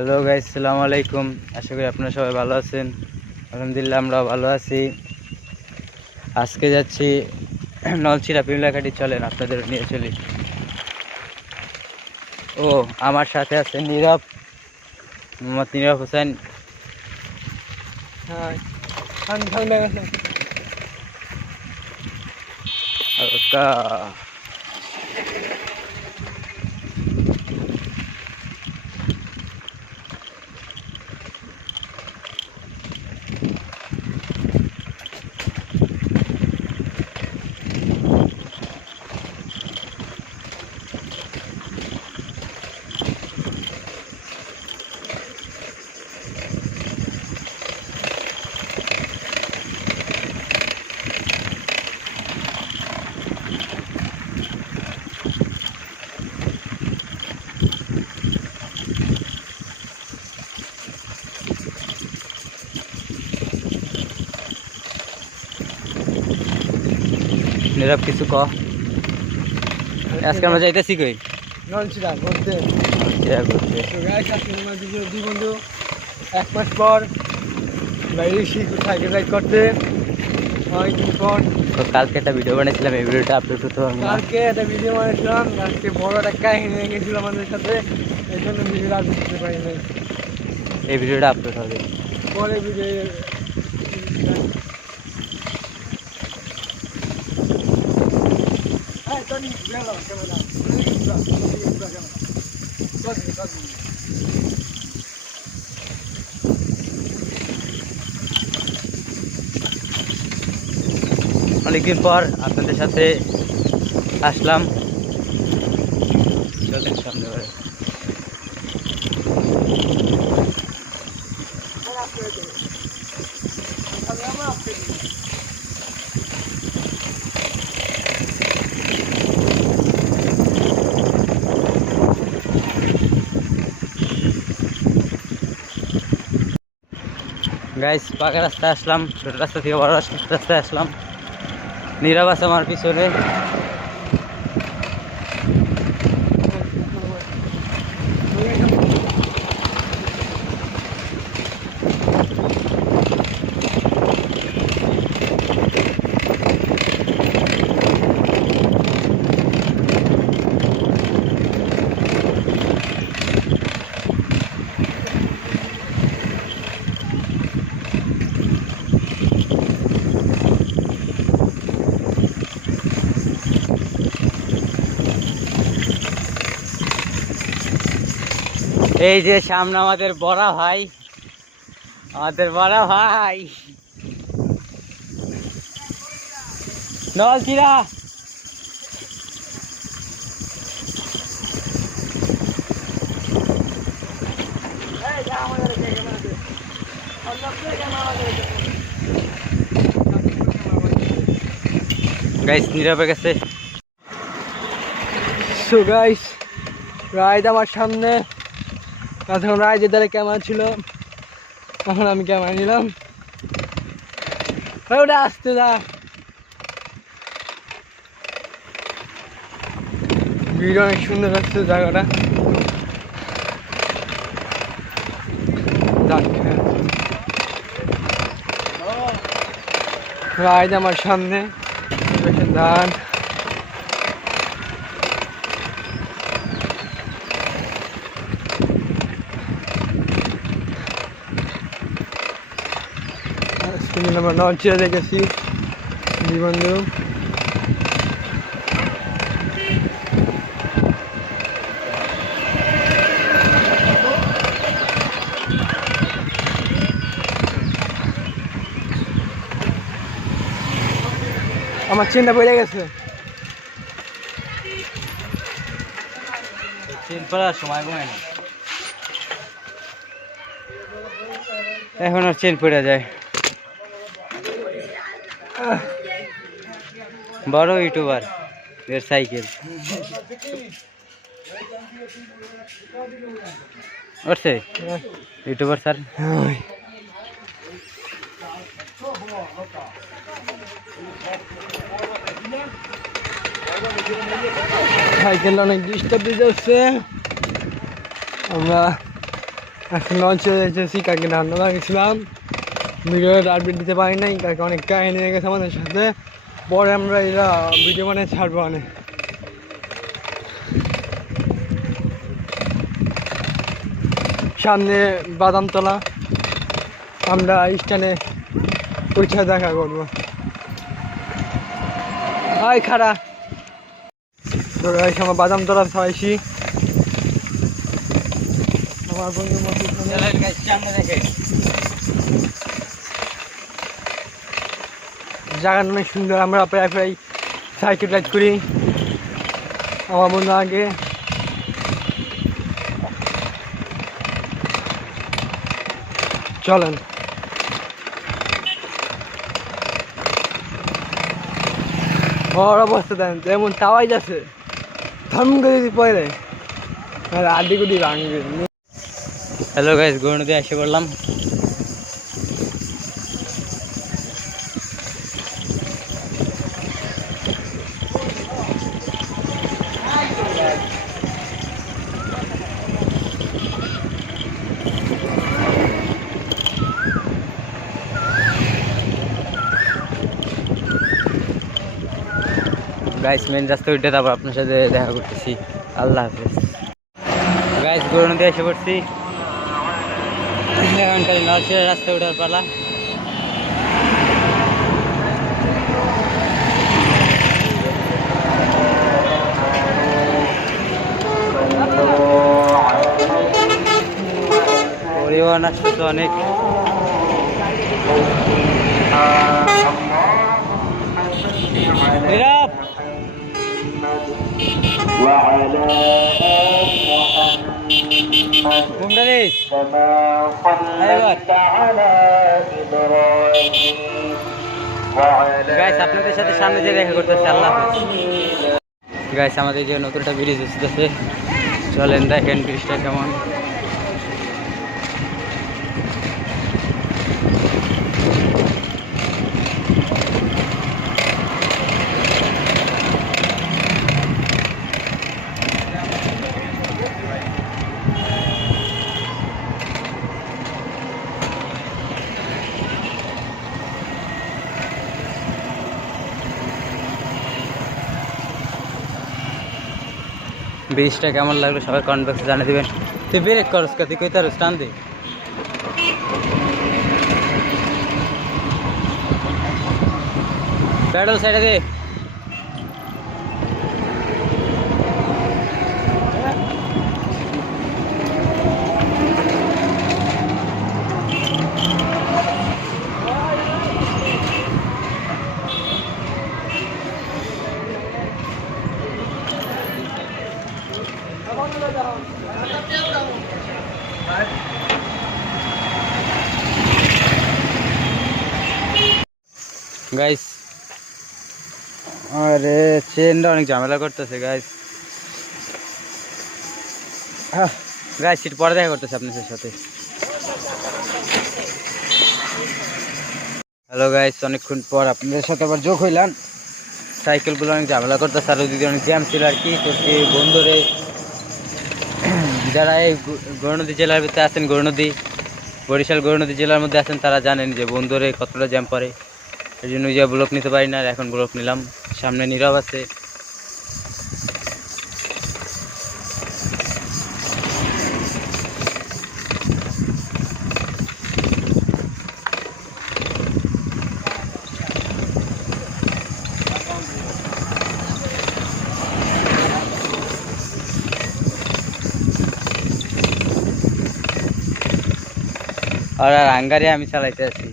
Hello guys, আসসালামু আলাইকুম। আশা করি আপনারা সবাই ভালো আছেন। আলহামদুলিল্লাহ আমরাও ভালো আছি। আজকে যাচ্ছি নলছিড়া পিমলাঘাটি, চলেন আপনাদের নিয়ে চলি। ও আমার সাথে আছে নীরব, মোহাম্মদ নীরব হোসেন। নীরব কিছু ক। আজকে আমরা যাইতেছি কই? নলছিড়া ঘুরতে। ঘুরতে। দুই বন্ধু 1 মাস পর বাইরে সাইকেল রাইড করতে অনেকদিন পর। তো কালকে একটা ভিডিও বানিয়েছিলাম, এই ভিডিওটা আপলোড করতে পারবো না। কালকে একটা ভিডিও বানিয়েছিলাম, আজকে বড় একটা কাহিনী হয়ে গেছিল আমাদের সাথে, এই জন্য ভিডিওটা আপলোড করতে পারি নাই। এই ভিডিওটা আপলোড হবে পরে ভিডিও। অনেকদিন পর আপনাদের সাথে আসলাম। চলেন সামনে বারে। গাইস, পাকা রাস্তায় আসলাম, ছোট রাস্তা থেকে বড় রাস্তায় আসলাম। নীরব আছে আমার পিছনে। এই যে সামনে আমাদের বড় ভাই, নলছিড়া। গাইস, নীরবে গেছে। সো গাইস, রাইড আমার সামনে। এখন রাইডের দ্বারা ক্যামেরা ছিল, এখন আমি ক্যামেরা নিলাম। ওটা আসতে যা, ভিডিও অনেক সুন্দর লাগছে জায়গাটা। রাইড আমার সামনে, ধান। আমরা নলছিড়া দেখেছি দুই বন্ধু। আমার চেনটা পড়ে গেছে। চেন পড়ার সময় কমে না, এখন আর চেন পড়ে যায়। বড় ইউটিউবার এর সাইকেল উঠছে। ইউটিউবার স্যার সাইকেল অনেক ডিস্টার্ব দিয়ে যাচ্ছে। আমরা এখন লঞ্চে এসেছি, কালকে রান্না গেছিলাম, ভিডিওটা আপডেট দিতে পারি নাই, কালকে অনেক কাহিনী হয়ে গেছে আমাদের সাথে। পরে আমরা এরা ভিডিও বানিয়ে ছাড়বো অনেক। সামনে বাদামতলা, আমরা স্ট্যান্ডে উঠে দেখা করবো। হাই খারা সময় বাদামতলা ছয়শি আমার বন্ধু জায়গাটা অনেক সুন্দর। আমরা প্রায় প্রায় সাইকেল রাইড করি আমার বন্ধু আগে। চলেন ওর অবস্থা দেন এমন তাওয়াই যাচ্ছে, ধর্ম করে যদি পরে আড্ডি কুটি ভাঙবে। হ্যালো গাইস, গৌরনদী এসে পড়লাম। গাইস মেন রাস্তা উঠে তারপর আপনার সাথে দেখা করতেছি। আল্লাহ হাফেজ গাইস, গৌরনদী এসে পড়ছি। এখন খালি নরসিংদীর রাস্তা উঠার পালা। পরিবহন আসছে অনেক। আপনাদের সাথে সামনে যে দেখা করতেছে। আল্লাহ গাইস, আমাদের যে নতুন একটা ব্রিজ আসতেছে, চলেন দেখেন ব্রিজটা কেমন। ব্রিজটা কেমন লাগলো সবাই কমেন্ট বক্সে জানিয়ে দিবেন। তুই ব্রেক করস তুই কই তার স্টান দে। প্যাডেল সাইডে দে। গাইস আরে চেনটা অনেক ঝামেলা করতেছে গাইস। গাইস সিট পরে দেখা করতেছে আপনাদের সাথে। হ্যালো গাইস, অনেকক্ষণ পর আপনাদের সাথে আবার যোগ হইলাম। সাইকেলগুলো অনেক ঝামেলা করতেছে, আর ওদিকে অনেক জ্যাম ছিল আর কি। তো সেই বন্ধুরে যারা এই গৌরনদী জেলার ভিতরে আছেন, গৌরনদী বরিশাল গৌরনদী জেলার মধ্যে আছেন, তারা জানেন যে বন্ধুরে কতটা জ্যাম পড়ে। এই জন্য যে ব্লক নিতে পারি না, আর এখন ব্লক নিলাম। সামনে নীরব আছে। আর আঙ্গারে আমি চালাইতে আছি।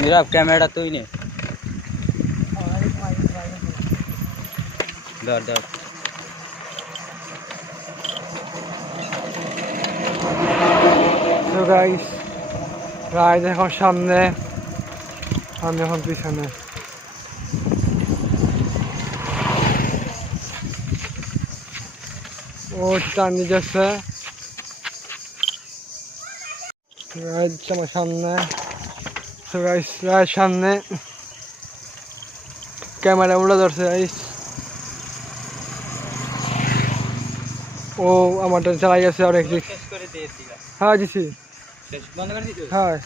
নীরব ক্যামেরাটা তুই নে, ধর ধর। তো গাইস রাইড এখন সামনে, আমি এখন পিছনে। ও টানি যাচ্ছে আমার সামনে, সামনে ক্যামেরা উড়া ধরছে গাইস। ও আমারটা চালাই গেছে আর একদিক। শেষ করে দিয়েছি। হ্যাঁ দিছি, শেষ বন্ধ করে দিয়েছি। হ্যাঁ।